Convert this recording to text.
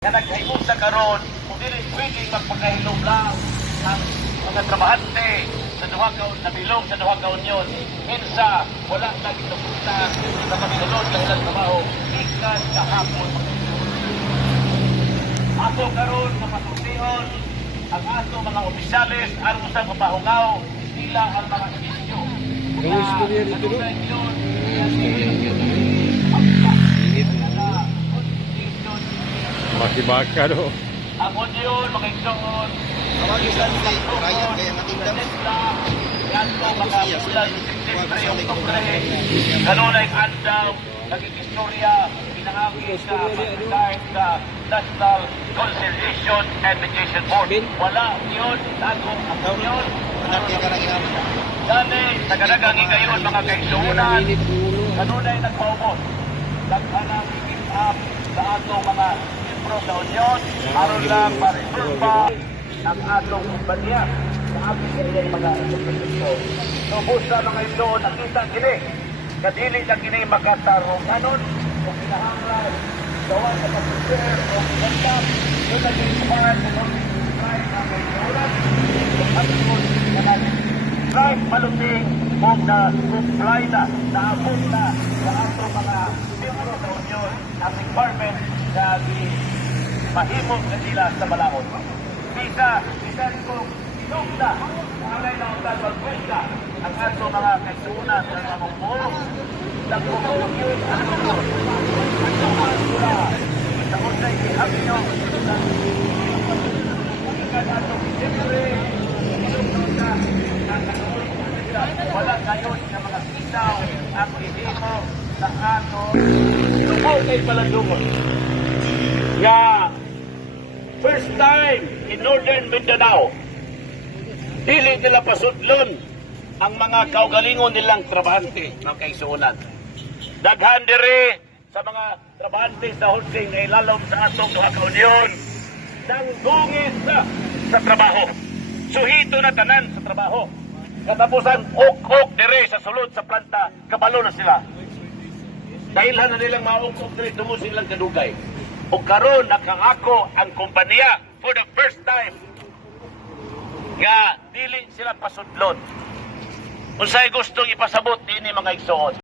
nga naghayog sa karon kung dili pwede magpakahilom lang ang mga trabahante sa duha ka nabilog sa duha ka unyon. Minsa wala na gitupunta sa pamilulod ng ilang trabaho ikan kahapon. Ato karon na pasultiyon ang ato mga opisyalis aron sa mapahungaw sila ang mga isyu. Ang istorya dito, no? Makibaka, no? Ang unyon, mga igsoon, Kawagisan kay Ryan kaya matindam. yan po mga bulan, Septembre, Oktubre, kanunay andaw, naging istorya, pinangagi sa pagkakahit sa National Conciliation and Mediation Board. Wala yun, tago ang yun. Anarki ka lang ihaman. Dani, nagadagang igayon mga kaigsuunan, kanunay nagpaumot. Naghanang i-keep up sa atong mga membro sa Union, aron lang ma-resolve ang atong kumpanya sa ating kanyang mga institusyon. So, busa mga ito, nakita kini, kadili na kini makatarong anon, kung kinahanglan, gawa sa pag-prepare o kagandam, yun naging part ng mga ang kaigsuunan, at yun, strike maluting kung na-comply na, naabot na sa atong mga membro sa Union, ang requirement na mahimong kanila sa balaod. Bisa ko sinugda, alay na ang talwag-kwenta ang ato mga kaisunan ng mga muro. Nagpupulong yun ang muro. Ang mura sa unay ihap nyo sa ikan atong siyempre wala ngayon na mga sitaw ang ihimo sa ato. Tukaw kay palandungon. First time in Northern Mindanao, dili nila pasudlon ang mga kaugalingon nilang trabahante ng kaisuunan. Daghan diri sa mga trabahante sa hosting na ilalom sa atong duha ka unyon nang dungis sa trabaho. Suhito na tanan sa trabaho. Katapusan, ok diri sa sulod sa planta, kabalo na sila. Dahil na nilang mauk-ok diri, tumo silang kadugay. O karon nakangako ang kumpanya for the first time nga dili sila pasudlon. Unsay gustong ipasabot dinhi mga igsoon.